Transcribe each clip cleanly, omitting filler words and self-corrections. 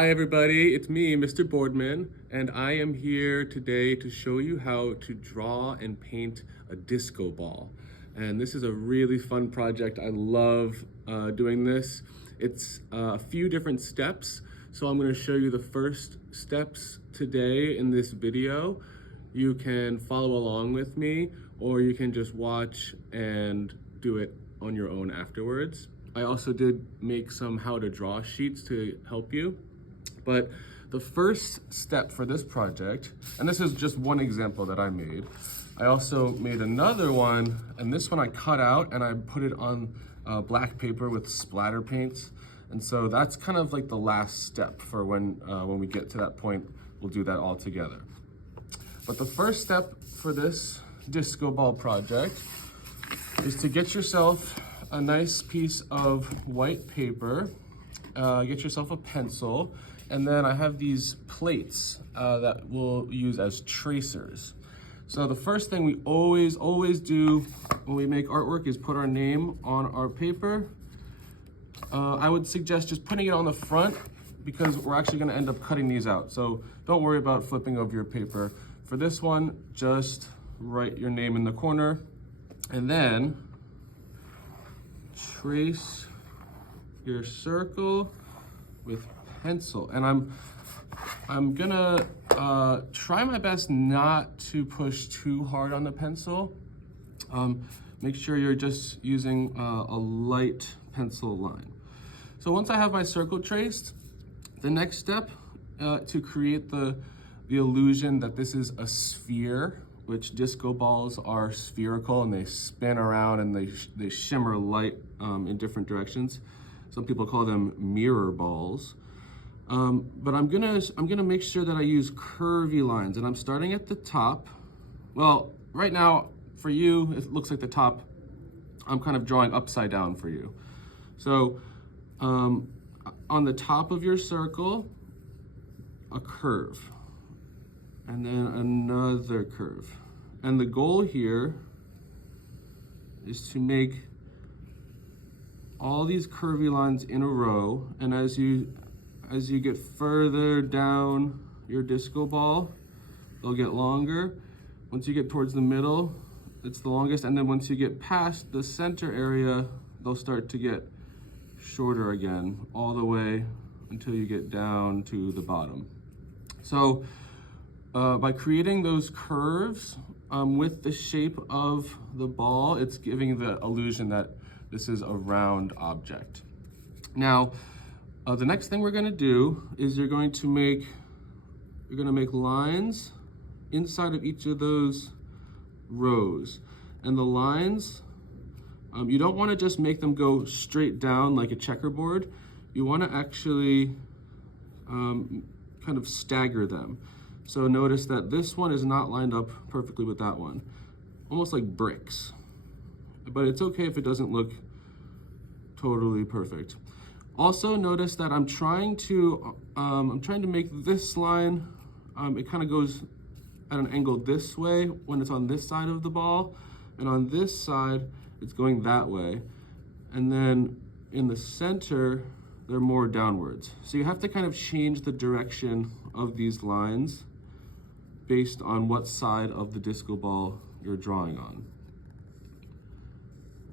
Hi everybody, it's me, Mr. Boardman, and I am here today to show you how to draw and paint a disco ball. And this is a really fun project. I love doing this. It's a few different steps, so I'm going to show you the first steps today in this video. You can follow along with me, or you can just watch and do it on your own afterwards. I also did make some how to draw sheets to help you. But the first step for this project, and this is just one example that I made, I also made another one, and this one I cut out and I put it on black paper with splatter paints. And so that's kind of like the last step for when we get to that point, we'll do that all together. But the first step for this disco ball project is to get yourself a nice piece of white paper, get yourself a pencil, and then I have these plates that we'll use as tracers. So the first thing we always do when we make artwork is put our name on our paper. I would suggest just putting it on the front because we're actually gonna end up cutting these out. So don't worry about flipping over your paper. For this one, just write your name in the corner and then trace your circle with pencil. And I'm gonna try my best not to push too hard on the pencil. Make sure you're just using a light pencil line. So once I have my circle traced, the next step to create the illusion that this is a sphere, which disco balls are spherical and they spin around and they shimmer light in different directions. Some people call them mirror balls. But I'm gonna make sure that I use curvy lines, and I'm starting at the top. Well, right now for you, it looks like the top, I'm kind of drawing upside down for you. So on the top of your circle, a curve, and then another curve. And the goal here is to make all these curvy lines in a row, and as you get further down your disco ball, they'll get longer. Once you get towards the middle, it's the longest, and then once you get past the center area, they'll start to get shorter again, all the way until you get down to the bottom. So by creating those curves with the shape of the ball, it's giving the illusion that this is a round object. Now, the next thing we're gonna do is you're gonna make lines inside of each of those rows. And the lines, you don't wanna just make them go straight down like a checkerboard. You wanna actually kind of stagger them. So notice that this one is not lined up perfectly with that one, almost like bricks. But it's okay if it doesn't look totally perfect. Also notice that I'm trying to make this line, it kind of goes at an angle this way when it's on this side of the ball, and on this side, it's going that way. And then in the center, they're more downwards. So you have to kind of change the direction of these lines based on what side of the disco ball you're drawing on.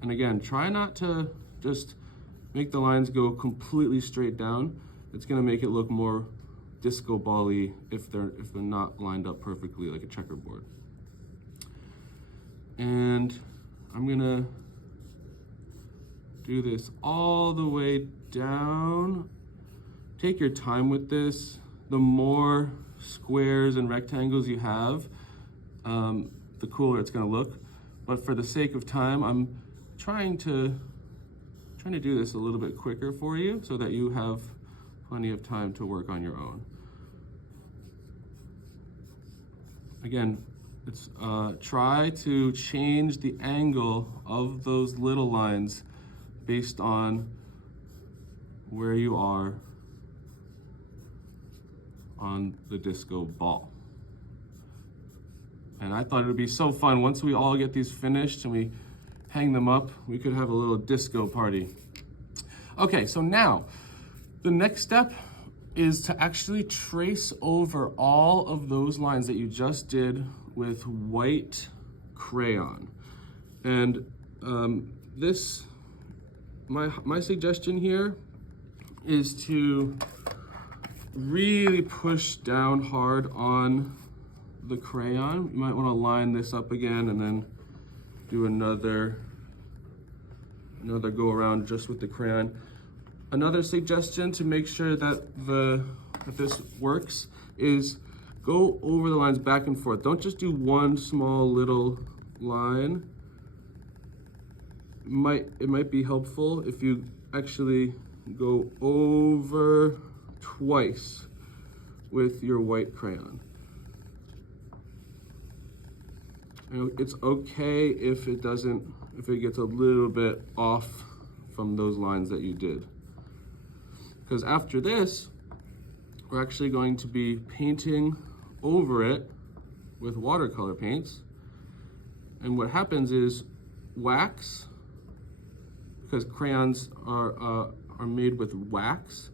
And again, try not to just make the lines go completely straight down. It's gonna make it look more disco ball-y if they're not lined up perfectly like a checkerboard. And I'm gonna do this all the way down. Take your time with this. The more squares and rectangles you have, the cooler it's gonna look. But for the sake of time, I'm trying to do this a little bit quicker for you so that you have plenty of time to work on your own. Again, it's try to change the angle of those little lines based on where you are on the disco ball. And I thought it would be so fun once we all get these finished and we hang them up, we could have a little disco party. Okay, so now the next step is to actually trace over all of those lines that you just did with white crayon. And my suggestion here is to really push down hard on the crayon. You might want to line this up again and then do another go around just with the crayon. Another suggestion to make sure that this works is go over the lines back and forth. Don't just do one small little line. It might be helpful if you actually go over twice with your white crayon. It's okay if it gets a little bit off from those lines that you did. Because after this, we're actually going to be painting over it with watercolor paints. And what happens is wax, because crayons are made with wax,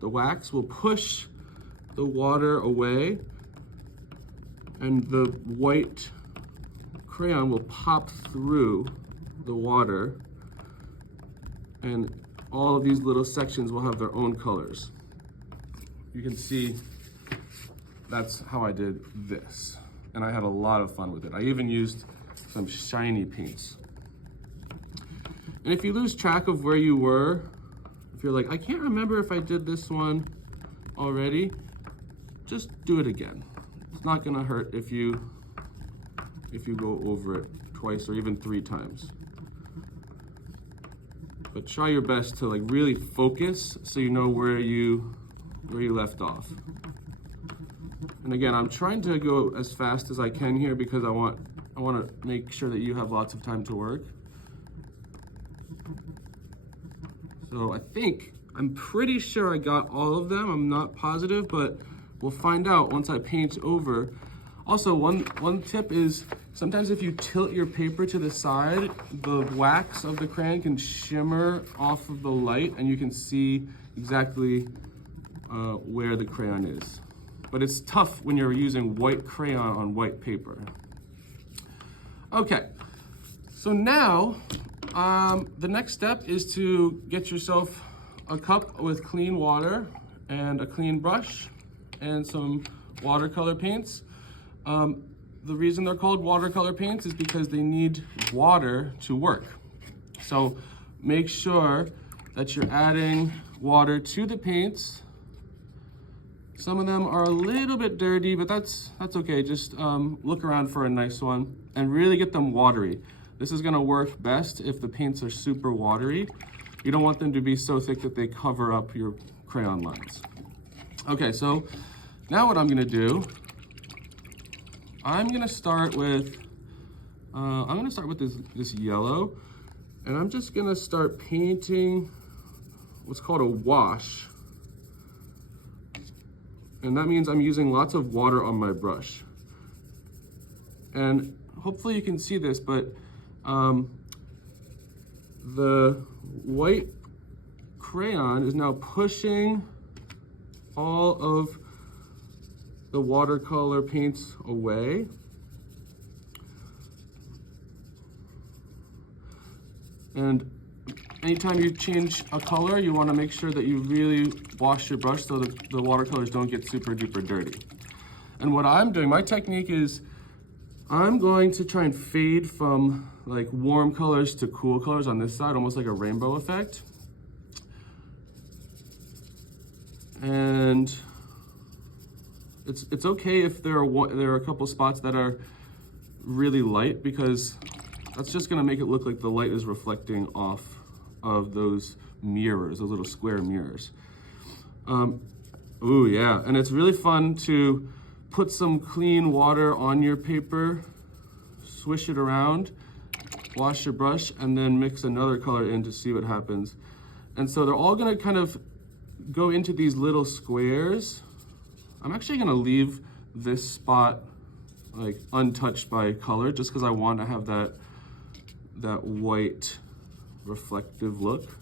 the wax will push the water away and the white crayon will pop through the water, and all of these little sections will have their own colors. You can see that's how I did this. And I had a lot of fun with it. I even used some shiny paints. And if you lose track of where you were, if you're like, I can't remember if I did this one already, just do it again. It's not gonna hurt if you go over it twice or even 3 times. But try your best to really focus so you know where you left off. And again, I'm trying to go as fast as I can here because I want to make sure that you have lots of time to work. So I'm pretty sure I got all of them. I'm not positive, but we'll find out once I paint over. Also, one tip is sometimes if you tilt your paper to the side, the wax of the crayon can shimmer off of the light and you can see exactly where the crayon is. But it's tough when you're using white crayon on white paper. Okay, so now the next step is to get yourself a cup with clean water and a clean brush and some watercolor paints. The reason they're called watercolor paints is because they need water to work. So make sure that you're adding water to the paints. Some of them are a little bit dirty, but that's okay. Just look around for a nice one and really get them watery. This is gonna work best if the paints are super watery. You don't want them to be so thick that they cover up your crayon lines. Okay, so now what I'm gonna do, I'm gonna start with this yellow, and I'm just gonna start painting what's called a wash. And that means I'm using lots of water on my brush. And hopefully you can see this, but the white crayon is now pushing all of the watercolor paints away. And anytime you change a color, you want to make sure that you really wash your brush so that the watercolors don't get super duper dirty. And what I'm doing, my technique is I'm going to try and fade from warm colors to cool colors on this side, almost like a rainbow effect. And it's okay if there are a couple spots that are really light, because that's just gonna make it look like the light is reflecting off of those mirrors, those little square mirrors. Ooh, yeah, and it's really fun to put some clean water on your paper, swish it around, wash your brush, and then mix another color in to see what happens. And so they're all gonna kind of go into these little squares. I'm actually gonna leave this spot untouched by color just because I want to have that white reflective look.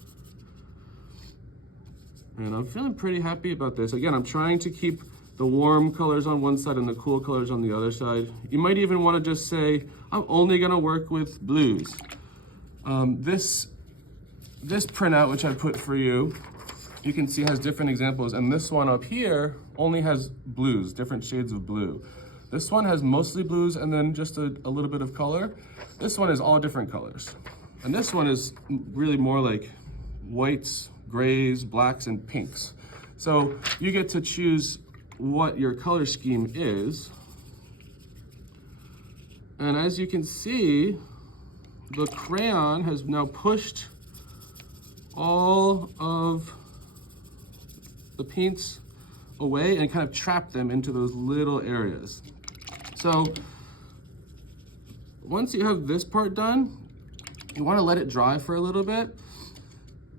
And I'm feeling pretty happy about this. Again, I'm trying to keep the warm colors on one side and the cool colors on the other side. You might even want to just say, I'm only gonna work with blues. This printout, which I put for you, you can see has different examples, and this one up here only has blues, different shades of blue. This one has mostly blues and then just a little bit of color. This one is all different colors. And this one is really more like whites, grays, blacks, and pinks. So you get to choose what your color scheme is. And as you can see, the crayon has now pushed all of the paints away and kind of trapped them into those little areas. So once you have this part done, you want to let it dry for a little bit.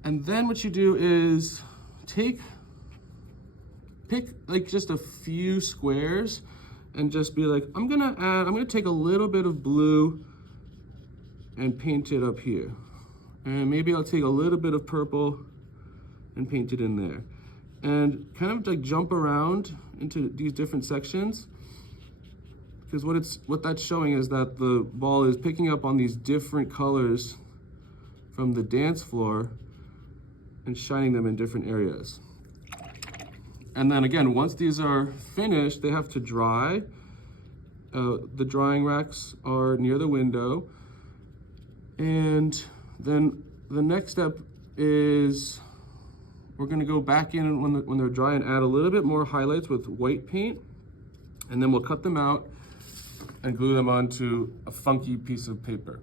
And then what you do is pick like just a few squares and just be like, I'm gonna take a little bit of blue and paint it up here. And maybe I'll take a little bit of purple and paint it in there. And kind of like jump around into these different sections. Because what that's showing is that the ball is picking up on these different colors from the dance floor and shining them in different areas. And then again, once these are finished, they have to dry. The drying racks are near the window. And then the next step is we're gonna go back in when they're dry and add a little bit more highlights with white paint. And then we'll cut them out and glue them onto a funky piece of paper.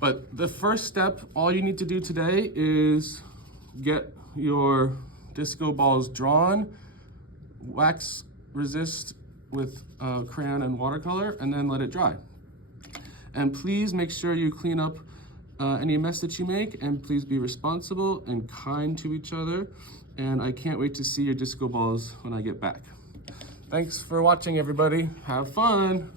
But the first step, all you need to do today is get your disco balls drawn, wax resist with crayon and watercolor, and then let it dry. And please make sure you clean up any mess that you make, and please be responsible and kind to each other. And I can't wait to see your disco balls when I get back. Thanks for watching, everybody. Have fun.